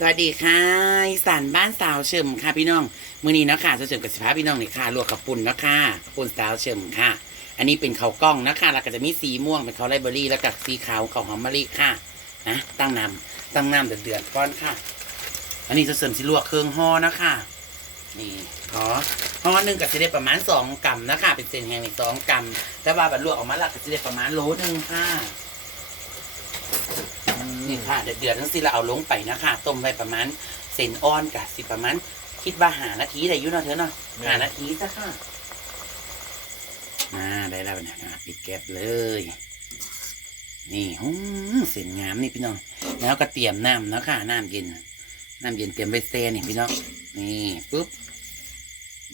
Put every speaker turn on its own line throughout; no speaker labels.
สวัสดีค่ะอีสานบ้านสาวเฉิมค่ะพี่น้องมื้อนี้เนาะค่ะสาวเฉิมกับสิพาพี่น้องนี่ค่ะลวกกับปุ่นเนาะค่ะข้าวปุ่นสาวเฉิมค่ะ อันนี้เป็นข้าวกล้องนะคะแล้วก็จะมีสีม่วงเป็นข้าวไรเบอรี่แล้วก็สีขาวข้าวหอมมะลิค่ะนะตั้งน้ำตั้งน้ำเดือดๆก่อนค่ะ อันนี้จะเสริมสิลวกเครื่องห่อนะคะนี่ขอห่อหนึ่งก็จะได้ประมาณสองกรัมนะคะเป็นเศษแห้งในสองกรัมแต่ว่าบัดลวกออกมาและก็จะได้ประมาณโลหนึ่งค่ะ นี่ค่ะ เดือดเดือดทั้งสิเราเอาลงไปนะคะต้มไว้ประมาณเซนอ้อนกับสิประมาณคิดว่าหานาทีได้อยุ่เนาะเธอเนาะหานาทีซะค่ะมาได้แล้วเนี่ยอะปิดแก๊สเลย นี่หืมเส้นงามนี่พี่น้อง แล้วก็เตรียมน้ำเนาะค่ะน้ำเย็นน้ำเย็นเตรียมไว้เซนี่พี่น้องนี่ปุ๊บ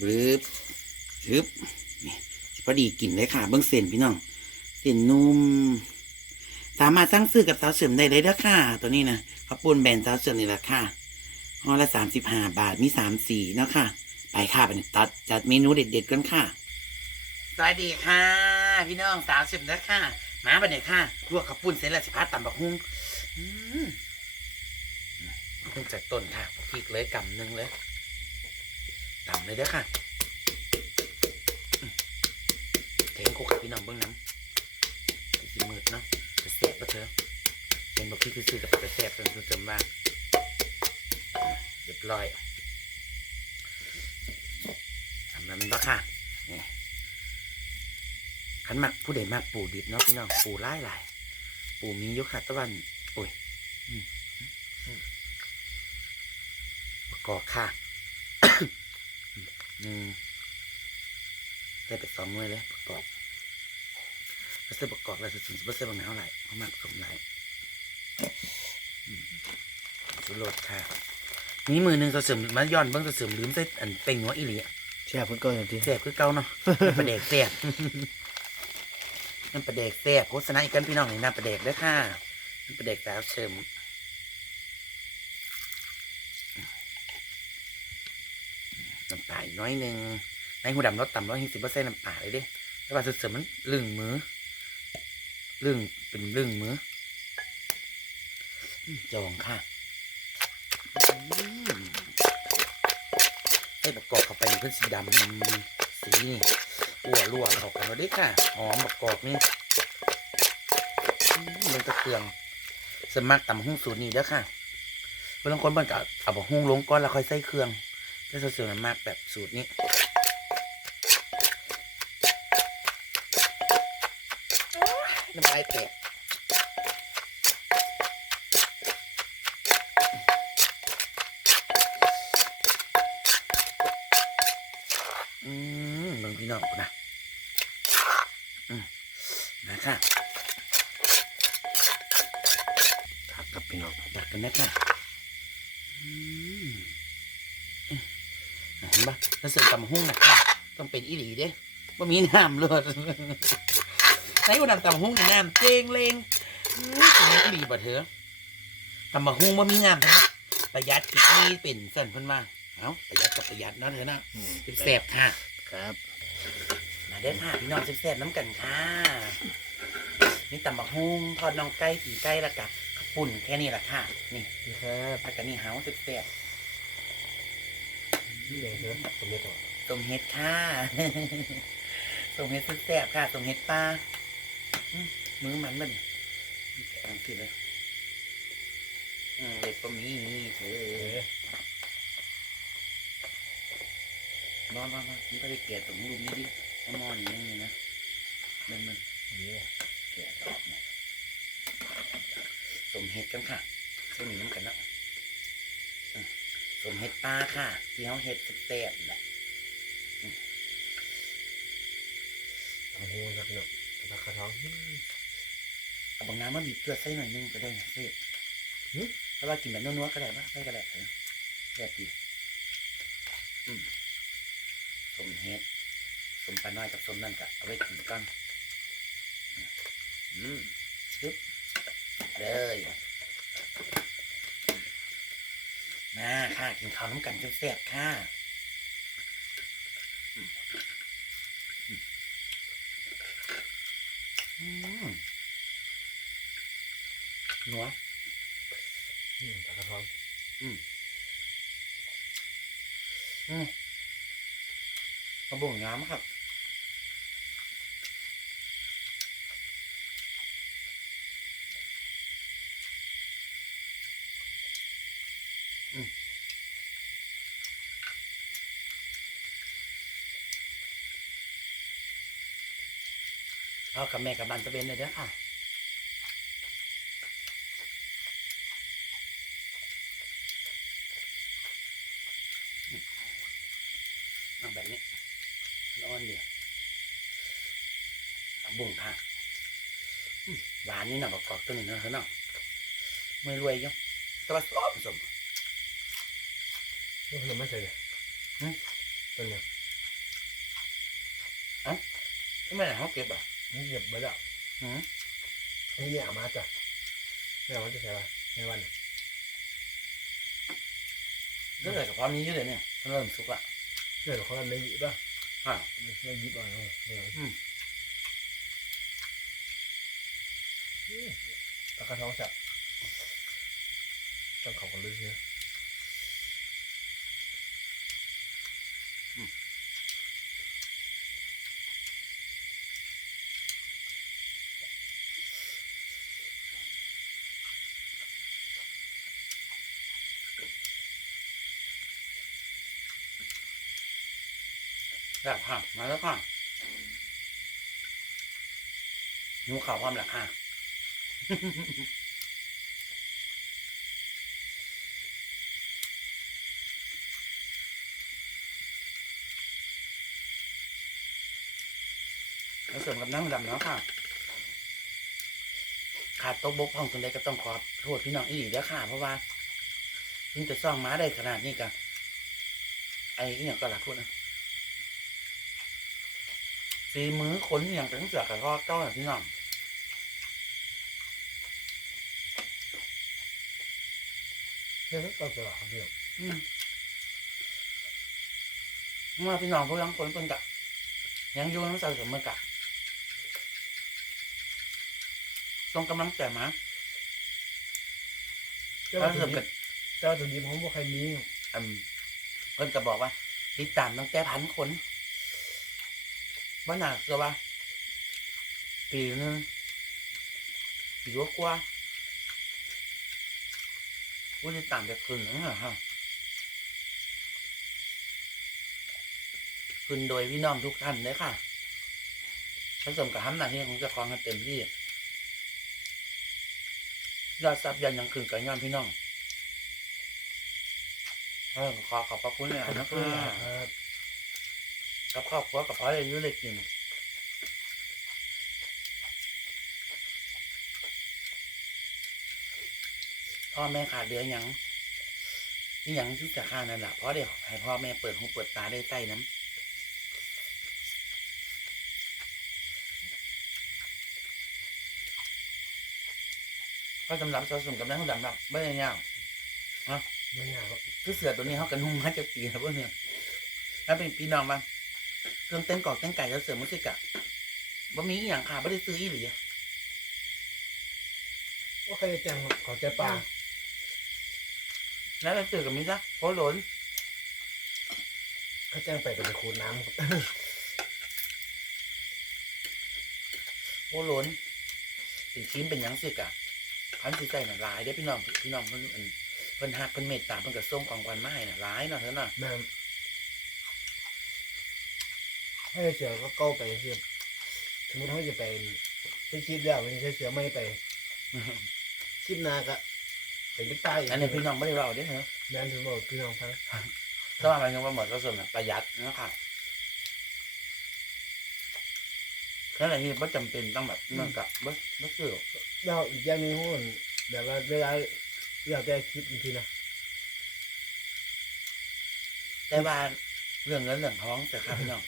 บึ๊บบึ๊บนี่พอดีกลิ่นเลยค่ะ เบิ้งเส้นพี่น้องเส้นนุ่ม สามารถสั่งซื้อกับสาวเสริมได้เลยนะค่ะ ตัวนี้นะข้าวปุ้นแบรนด์สาวเสริมนี่แหละค่ะห่อละสามสิบห้าบาทมีสามสีเนาะค่ะ ไปค่ะไปตัดจัดเมนูเด็ดๆกันค่ะสวัสดีค่ะ พี่น้องสาวเสริมนะค่ะมาบันเนี่ยค่ะลวกข้าวปุ้นเสร็จแล้วสิพัดตำบักฮุ้งอืมฮุ้งจากต้นค่ะพริกเลยกำหนึ่งเลยตำเลยเด้อค่ะเทงคุกกับพี่น้องเบื้องน้ำสีมืดเนาะ จะเสียบปะเธอะเป็นบอกพี่คือซื้อกับจะเสียบจนเติมบ้างเรียบร้อยทำนั้นแล้วค่ะนี่ขันมักผู้ใดมากปูดิบเนาะพี่น้องปูไล่หลายปูมียุค่ะตะวันโอ้ยประกอบค่ะหนึ่งได้ไปสองมือเลยประกอบ ก็เส้นประกอบอะไรสุดๆเส้นบางหนาวไหลเพราะมันผสมไหลสุดโลดค่ะมีมือหนึ่งเราเสริมมาย้อนเบิ้งเราเสริมลืมใส่อันเป็นหัวอีหลีอะ
แช่เพิ่นก็อย่างที่
แสบคือเก่าเนาะน้ำประเดกแสบน้ำประเดกแสบโฆษณาอีกกันพี่น้องนี่น้ำประเดกเด้อค่ะน้ำประเดกสาวเสริมน้ำปลาอีกน้อยหนึ่งในหูดำรสต่ำร้อยสิบเปอร์เซ็นต์น้ำปลาเลยเด้แต่ว่าเสริมมันลึงมือ เรื่องเป็นเรื่องมืออืมจองค่ะให้ประกอบเข้าไปเพื่อสีดำสีนี่อั่วรั่วเข้ากันแล้วด้ค่ะหอมประกอบนี่มันตะเครื่องสมักตำหุ้งสูตรนี้เด้อค่ะเพื่อนคนเพิ่นก็เอาบะหุ้งลงก้อนแล้วค่อยใส่เครื่องแล้วส่วนมากแบบสูตรนี้ น้ำลายแตกอืมเบิ่งพี่น้องกูนะอืมนะคะ
ครับกับพี่น้อง
ตักกันนะค่ะอืมอืมเห็นปะแล้วเสริมตำหุ้งนะค่ะต้องเป็นอีหลีเด้ว่ามีน้ำเลย ไหนกูนำตำหุ้งในน้ำเจงเลงอืมเป็นอีหลีบ่เถอะตำบักหุ้งว่ามีน้ำเท่านั้นประหยัดกินี่เป็นส่วนเพิ่นว่าเอ้าประหยัดกับประหยัดเนาะเถอะนะ
อืม
เป็นแสบค่ะ
ครับ
มาเด้อค่ะพี่น้องแซ่บๆน้ำกันค่ะ นี่ตำบักหุ้งทอดน้องไก่ปีไก่และกะข้าวปุ่นแค่นี้แหละค่ะ นี่
นี่ครับ
แล้วก็นี่เฮาแซ่บ
นี่เลยครับสมมติว่า
ๆต้มเห็ดค่ะต้มเห็ดแซ่บๆค่ะต้มเห็ดปลาอื มมือมันมันแกงคือเลยอืมเด็ดปมีเออมามามามันก็ได้แกะตรงรูปนี้ดิเอาหม้อนี่นึงนี่นะมันมัน
นี่
แกะดอกเนี่ยสมเห็ดกันค่ะช่วงนี้น้ำกันเนาะอืมสมเห็ดปลาค่ะที่เขาเห็ดแซ่บๆแหละ
เอาหูครับพี่น้องตะ กระท้อง
เอาบางน้ำมาบีบเกลือใส่หน่อยนึงก็ได้นะเซ่บถ้าว่ากินแบบนัวๆก็ได้ปะใส่ก็ได้เออแบบดีอืมสมเห็ดสมปลาน้อยกับสมนั่นกะเอาไว้กินกันอืมชึบเลยมาค่ะกินข้าวน้ำกันแซ่บๆค่ะ อืม นัว
อืมตะกระท้อง
ออืมอืมกระบุงน้ำครับ กับแม่กับบันตะเบนเลยเด้อค่ะเอาแบบนี้นอนเดียวเอาบุ้งค่ะอืมหวานนี่นะบอกกอกตัวนี้เนาะเนาะไม่รวยยังแต่ว่าสมสม
นี่ขนมไม่ใส่เลย
หืม
ต้นเนี่ย
ทำไมล่ะเขาเก็บอะ
นี่เก็บไว้แล้ว
หืม
อันนี้เนี่ยเอามาจ้ะแม่วันจะใส่อะไรแม่วันน่ะ
เรื่องอะไรกับความนี้เยอะเลยเนี่ยมันเริ่มสุกละ
เรื่องของเขาไม่หยิบป่ะ
อ่า
ไม่หยิบเอะเนี่ยเนี่ย
อืม
ตะกร้าท้องจับต้องเขากันเลยเนี่ย
แบบค่ะ มาแล้วค่ะหนูข่าวความแหละค่ะ แล้วเสริมกับน้ำดำแล้วค่ะ ขาดโต๊ะบกห้องคนใดก็ต้องขอโทษพี่น้องอีหลีเด้อค่ะ เพราะว่ายิ่งจะซ่องม้าได้ขนาดนี้กันไอ้อหย่างก็หลักพูดนะ ฝีมือคนอหย่างเป็นเสือกับพ่อเจ้าน่ะพี่น้อง
เนี่ยต้องตลอดครับพี่น้อง
อืมเมื่อพี่น้องผู้ยังคนเป็นกะยังอยู่น้ำใสเสมอกะตรงกำลังใจมา
เจ้า
ถ้า
ตั
เสริ
ว
ม
นี้
กับ
เจ้าตัวนี้ผมบอกใครมี
อืมเพิ่นก็บอกว่าติดตามตั้งแต่พันคน บ้านหนาเกือบว่าปีนึงปีกว่าๆผู้ติดตามจะขึ้นนะฮะขึ้นโดยพี่น้องทุกท่านเลยค่ะผสมกับทำหน้าที่ของเจ้าของกันเต็มที่ยอดซับยันยังขึ้นกับยอดพี่น้องเออขอขอบพระคุณเลยนะ
ค
ค
รั
รั
บ บ
กับครอบครัวกับพ่อได้อายุเลยกินพ่อแม่ขาดเหลือหยังนี่ยังที่จะฆ่านั่นแหละเพราะเดี๋ยวให้พ่อแม่เปิดหูเปิดตาได้ใต้น้ำก็สำหรับสะสมกับนั้นสำหรับไม่ได้ยาก
ไม่ยากครับ
คือเสือตัวนี้เขากันนุ่งมาจากปีแล้วพวกเนี่ยแล้วเป็นปีน้องบ้าง เครื่องเต้นกอกเต้นไก่แล้วเสือมุสิกะบ่มีอหย่างค่ะไม่ได้ซื้ออีหลี
ว่าใครจะแจ้งขอใจปลา
แล้วไปซื้อกับมิซะโคหลน
เขาแจ้งไปกับคูน้ำครับ
โคหลนเป็นชิ้นเป็นหยังสิกะคันสิใจน่ะหลายได้อพี่น้องพี่น้องเพิ่นอันเพิ่นฮักเพิ่นเมตตาเพิ่นก็ส่งของขวัญมาให้น่ะหลายเนาะเถอะเนาะ
แม่ ให้เสือก็เก้าไปเสือสมมติเขาจะไปไปคลิปแล้ววันนี้เสือไม่ไปคลิปหนาก็ไปยึดใต้
อันนี้พี่น้องไม่ได้เว่าเด้อเหรอ
แม่นถึงบอกพี่น้องฟัง
ถ้าว่ามันยังว่าหมดก็ส่วนน่ะประหยัดเนาะค่ะนั่นแหละที่บ่จำเป็นต้องแบบนั่นกะบ่บ่ซื้อ
แล้วอีกอย่างหนึงหุ่นแบบว่าเวลาอยากได้คลิปจริงๆนะ
แต่ว่าเรื่องเงินเรื่องท้องแต่ครับพี่น้อง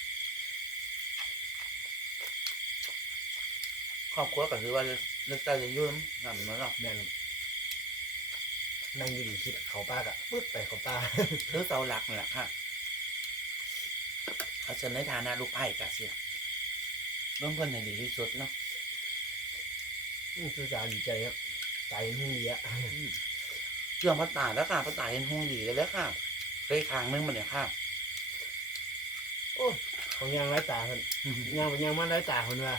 ครอบครัวก็คือว่าเลือกได้จะยุ่งนั่นเนาะ
แม่นนั่งอยู่ดีคิดเขาป้ากะปึ๊บไปเขาป้า
คือเสาหลักนี่แหละค่ะเขาจะในฐานะลูกไผ่กะเสียเรื่องเพิ่นให้ดีที่สุดเนาะ
อืมคือสารดีใจครับใจมุ่งดีอะ
อืมจชื่อมพ่อตาแล้วค่ะพ่อตาเห็นห่วงดีแล้วค่ะได้ทางนึงมาเนี่ยค่ะ
โอ้ของยางไร้ตาคนยางยางมันไร้ตาคนว่า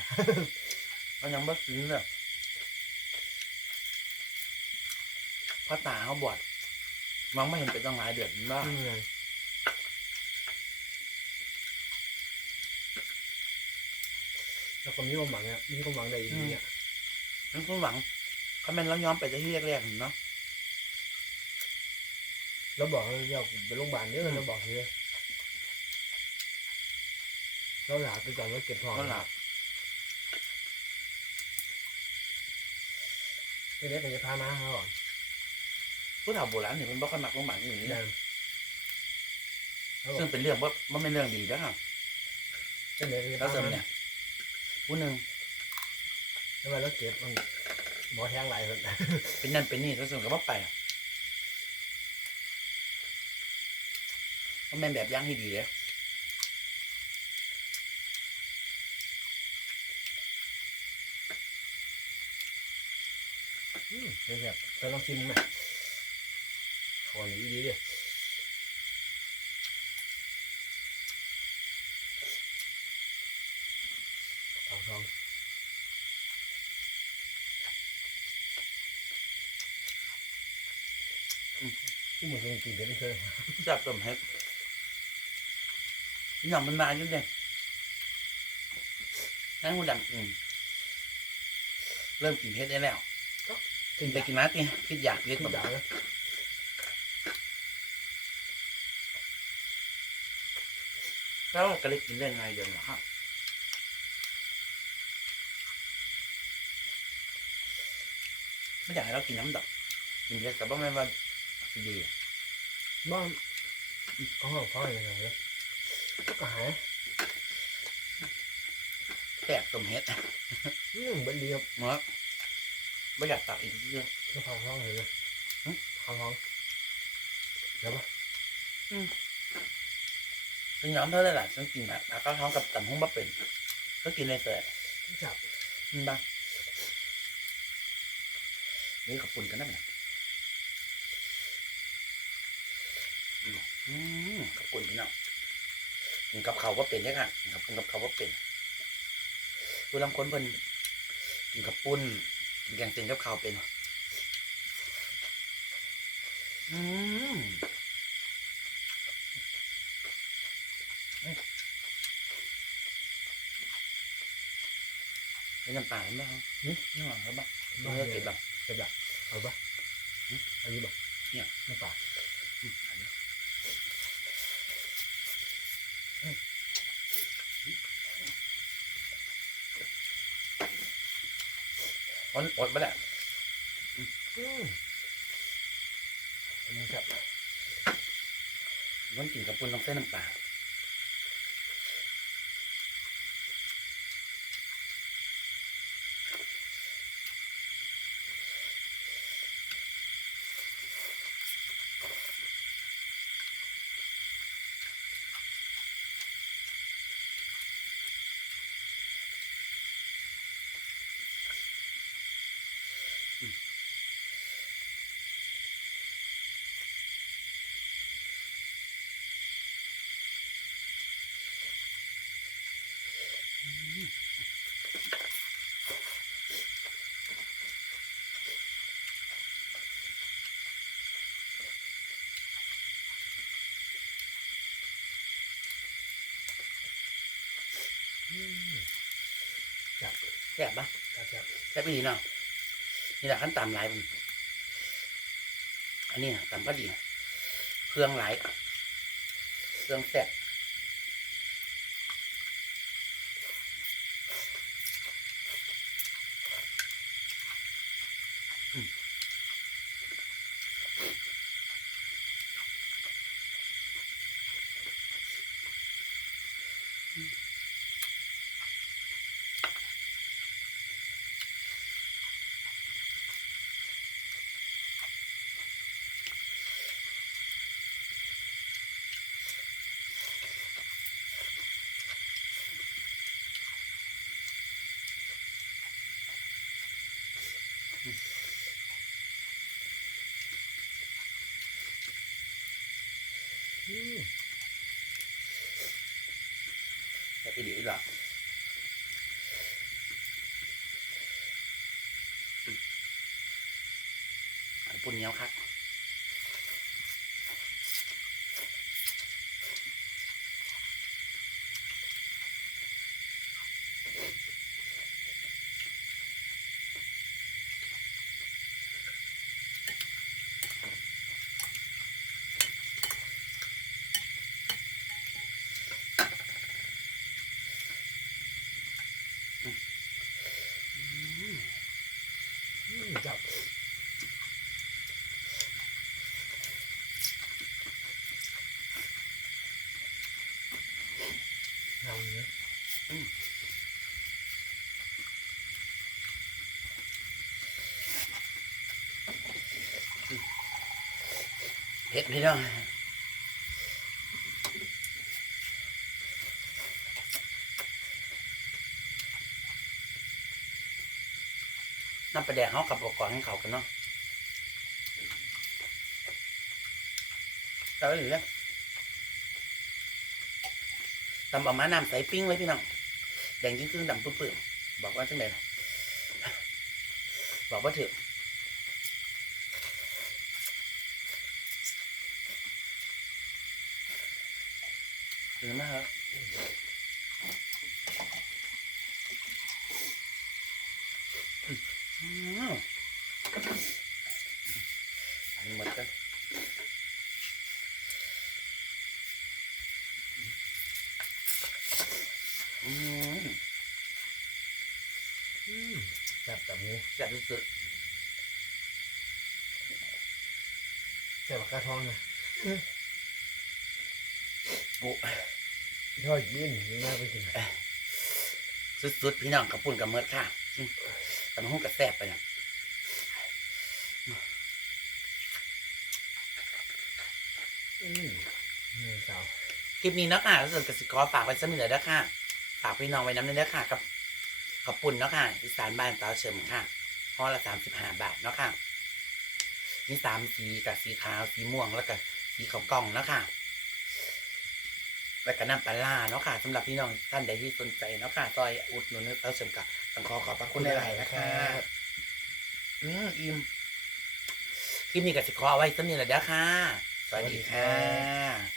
มันยังบ่กินเลยพ่อตาเขาบวชมังไม่เห็นเป็นต้องหลายเดือนบ้าง
อืมแล้วก็มีความหวังอะมีความหวังได้อีกทีอะ
นั่นคุณหวังเขาแม่นเราย้อมไปจะที่แรกๆเนาะ
เราบอกเราอยากไปโรงพยาบาลเด้อเราบอกเลยเราหลาไปก่อนว่าเก็บทอง
ก็หลับ
ทีนี้ก็จะพามาเขาก่อน
ผู้เฒ่าโบราณเนี่ยมันบ่ค่อยมักโรงพยาบาลอย่างนี้
นั่
นะ
นเขา
ซึ่งเป็นเรื่องว่ามันเป็นเรื่องดีนะครับ
เป็นเด็กก็จะ
แล้ว
พา
เสริม
มา
เนี่ยผู้หนึ่ง
แล้วมาแล้วเก็บมันหมอแทงหลายคน
เป็นนั่นเป็นนี่แล้วเสริมก็บ่ไปอะมันเป็นแบบอย่างที่ดีเลย
อืมเดี๋ยวแบบจะลองชิมไหมขอหนีดีดิเอาทองที่หมันกินเดี๋ยวไม่เคย
จับต้มเฮ็ดพี่น้องมันมาอยู่เด้นั่นหูดำอืมเริ่มกินเฮ็ดได้แล้ว กินไปกินมาติคิดอยากเล็ก
ขึ้
ก
น
ว่า
ดาวนะ
แล้วก็เลยกินได้ไงเดี๋ยวนะครับไม่อยากให้เรากินน้ำดอกกินเยอะแต่ว่าไม่ว่าสิดี
บ้านเขาห้องเขาอย่างไรเนี่ยก็หาย
แตกต้มเฮ็ด
อืมเป็นดีครับ
เมื่อ ไม่อยากตักอีกเยอะ
ก็เผาท้องเลยเลย
หึ
เผาท้องเดี๋ยวปะ
เป็นย้อมเท่าไหร่ล่ะฉันกินแบบแล้วก็ท้องกับต่ำห้องบ่เป็นก็กินในเสร็จ
จับ
มันบ้างนี่ขอบคุณกันได้ไหมอืมอืมขอบคุณพี่น้องกินกับเขาวก็เป็นเนี่ยค่ะกินกับปุ้นกับเขาวก็เป็นผู้ลำคนเพิ่นกินกับปุ้น กินแกงเต็นกับข้าวเป็นอืมเป็นน้ำตาลบ้างนี่นี่หวังแล้วบ้างเมื่อเก็บบ้าง
เก็บละเอาปะหึอันนี้ปะ
เนี่ย
ไม่ป่า
อืมอันนี้ อดอดไปแหละ
อืมอันนี้จับละ
มันกินกับปุ้นต้องเส้นน้ำปลา แซ่บปะ
จับจับ
แซ่บไม่ดีเนาะนี่แหละขั้นต่ำหลายมันอันนี้นะต่ำก็ดีเครื่องหลายเครื่องแซ่บ อีดีอีกหรออันปุ่นเหนียวครับ
อืม จับเอาเนื้อ
เห็ดพี่น้อง น้ำปลาแดกเขากับอกก่อนให้เขากันเนาะเอาเลยเลยตำออกมาน้ำใสปิ้งไว้พี่น้องแดงจึ้งๆดำปื้อๆบอกว่าจังไหนบอกว่าถือะหรือไม่ครับอืมอันนี้ หมดกันอืม
อืมจับจับหมู
แซ่บที่สุด
จับปากกาทองนะ
บุ
ทอดยินนี่น่าไปกิน
สุดๆ พี่น้องกับปุ่นกับเมือดค่ะอืมแต่มันหุ้งกับแซ่บไปนะ
อืมนี่สาว
คลิปนี้เนาะค่ะรู้สึกกสิกรฝากไว้สักนิดเลยนะค่ะ ฝากพี่น้องไว้น้ำเนื้อค่ะกับกับปุ่นเนาะค่ะอีสานบ้านเตาเฉิมค่ะห่อละสามสิบห้าบาทเนาะค่ะมีสามสีกับสีขาวสีม่วงแล้วก็สีขาวกล่องเนาะค่ะแล้วก็น้ำปลาร้าเนาะค่ะสำหรับพี่น้องท่านใดที่สนใจเนาะค่ะซอยอุดหนุนเตาเฉิมกับต้องขอขอบพระคุณหลายๆนะคะอืมอิ่มคลิปนี้กสิขอเอาไว้สักนิดเลยเด้อค่ะ สวัสดีค่ะ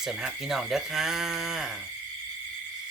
เสริมหักพี่น้องเด้อค่ะ